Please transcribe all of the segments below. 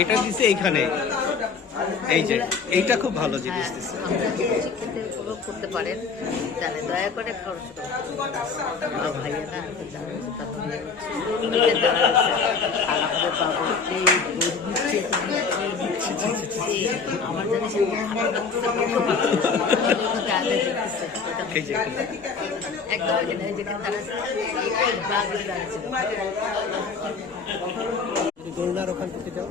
এটা দিছে এইখানে, এই যে এইটা খুব ভালো জিনিস দিছে। খেতে উপভোগ করতে পারেন তাহলে দয়া করে খরচ করুন। ভাইয়া না আর আমাদের বাবু আমার জানিস একদম যেখানে তারা দোলনার ওখান থেকে যাও।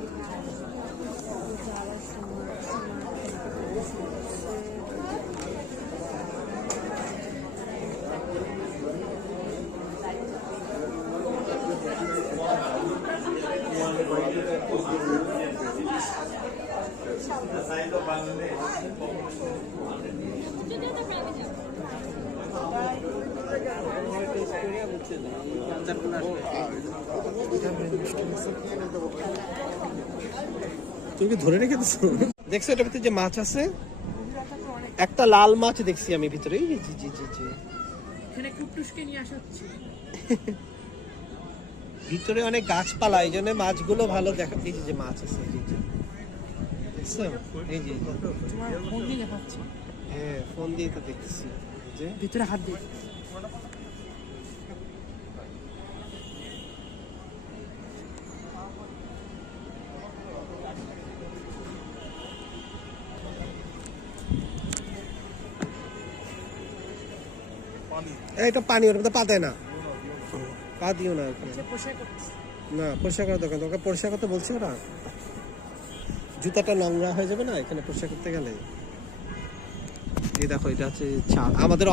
তুমি ধরে রেখে দিছো? দেখছো এটার ভিতরে যে মাছ আছে, একটা লাল মাছ দেখছি আমি ভিতরে। জি জি জি জি, এখানে কুটুসকে নিয়ে আসা হচ্ছে। ভিতরে অনেক গাছপালা, এই জন্য মাছগুলো ভালো দেখা। এই যে মাছ আছে, এই যে দেখছো, এই যে তোমার ফোন দিয়ে দেখাচ্ছি। হ্যাঁ, ফোন দিয়ে তো দেখতেছি যে ভিতরে হাত দিয়ে। এটা পানি, ওর মধ্যে পা দেয় না, পা দিও না না। পরিষ্কার করার দরকার, তোকে পরিষ্কার করতে বলছি ওরা। জুতাটা নোংরা হয়ে যাবে না এখানে পরিষ্কার করতে গেলে। এই দেখো, এটা হচ্ছে আমাদের